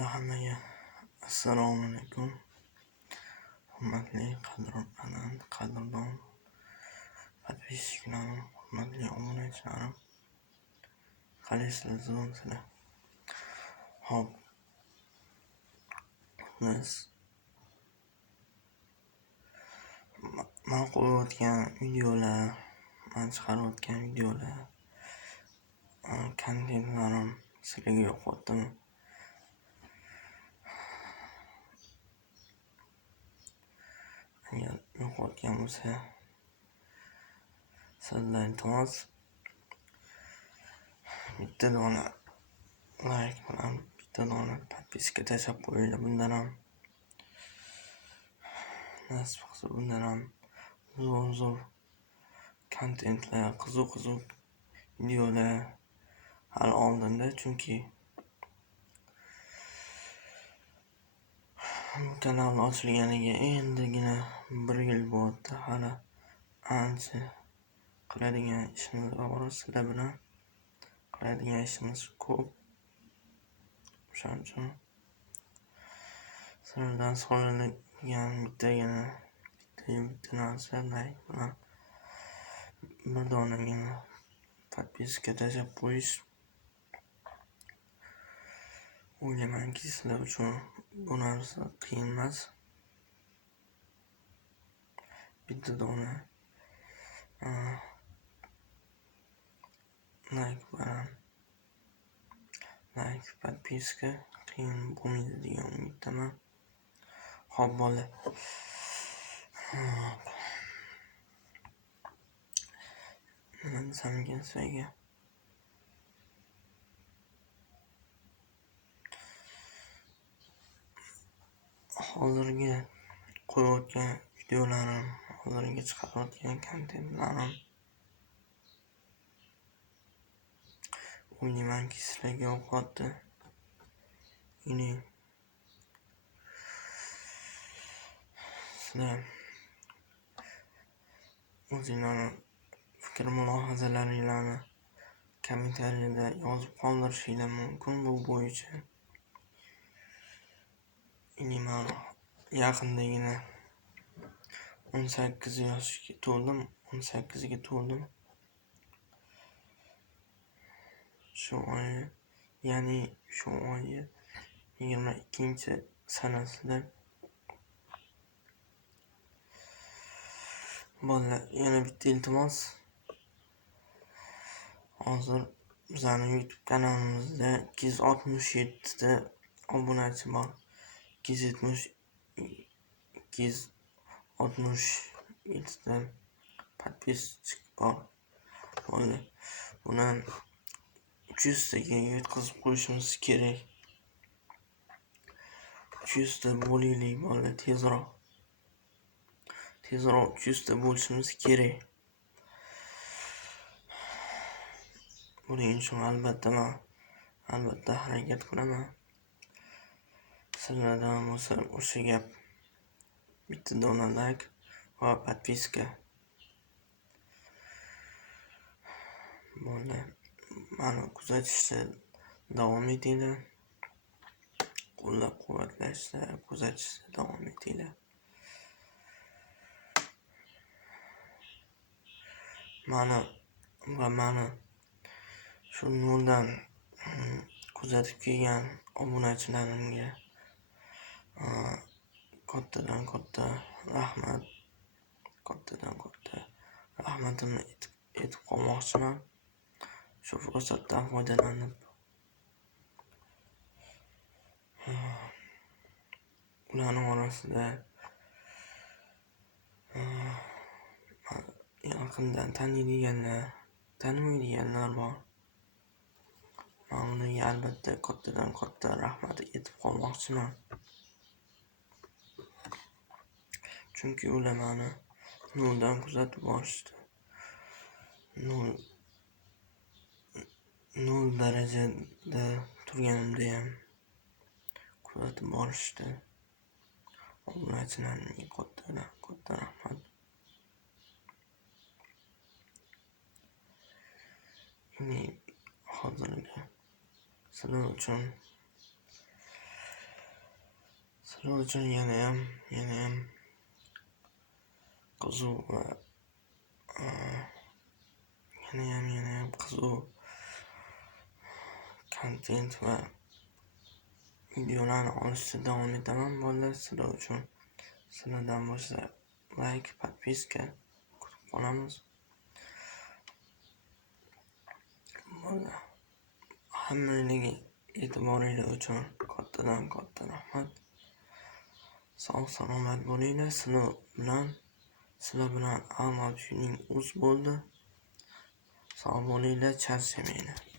Hammaga assalomu alaykum. Hurmatli qadrdon podpischiklarim, hurmatli obunachilarim. Qalaysizlar, zo'rmisizlar? Hop. Biz men qo'yayotgan videolar, men chiqarayotgan videolar, kontentlarim sizlarga yoqyaptimi? Agar yoqayotgan bo'lsa, sizlardan iltimos bitta dona like bilan bitta dona podpiska tashlab qo'yinglar. Bundan ham nasib qilsa, bundan ham zo'r kontentlar, qiziq videolar hali oldinda, chunki bu kanal ochilganiga endigina 1 yil bo'ldi. Hali ancha qiladigan ishimiz bor, sizlar bilan qiladigan ishimiz ko'p. O'shaning uchun sizlardan so'raladigan bitta narsa like bilan bir donagina podpiska tashlab qo'yish. O'ylaymanki, sizlar uchun bu narsa qiyin emas. Bitta dona like podpiska qiyin bo'lmaydi degan umiddaman. Xo'p, bola. Nima desam ekan sizlarga? Hozirgi qo'yayotgan videolarim, hozirgi chiqarayotgan kontentlarim o'ylaymanki sizlarga yoqyapti. Ya'ni sizlar o'zinglarning fikr mulohazalaringizni kommentariyada yozib qoldirishinglar mumkin bu bo'yicha. Men yaqindagina 18 yoshga to'ldim. 18 ga to'ldim. Shu oy 22-sanasida bolalar, yana bitta iltimos. Hozir bizning YouTube kanalimizda 267 ta obunachi bor. 267 ta podpischik bor. Buni 300 taga yetkazib qo'yishimiz kerak. 300 ta bo'laylik bolalar, tezroq 300 ta bo'lishimiz kerak. Buning uchun albatta harakat qilaman. Sizlardan bo'lsa o'sha gap bitta dona like va podpiska. Bolalar, meni kuzatishda davom etinglar. Qo'llab-quvvatlashda, kuzatishda davom etinglar. Mani shu noldan kuzatib kelgan obunachilarimga kattadan katta rahmatimni aytib qolmoqchiman. Shu fursatdan foydalanib ularning orasida yaqindan tanimaydiganlar bor. Men ularga albatta kattadan katta rahmat aytib qolmoqchiman. Chunki ular meni noldan kuzatib borishdi. Nol darajada turganimda ham kuzatib borishdi. Obunachilarga katta rahmat. Hozirgi sizlar uchun Sizlar uchun yanayam qiziq va yanayam qiziq kontent va videolarni olishda davom etaman bolalar. Sizlar uchun sizlardan bo'lsa like, podpiska kutib qolamiz. Hammaning e'tiboringiz uchun kattadan katta rahmat. Sog' salomat bo'linglar. Sizlar bilan Ahmad Yuning o'z bo'ldi. Sog' bo'linglar, charchamanglar.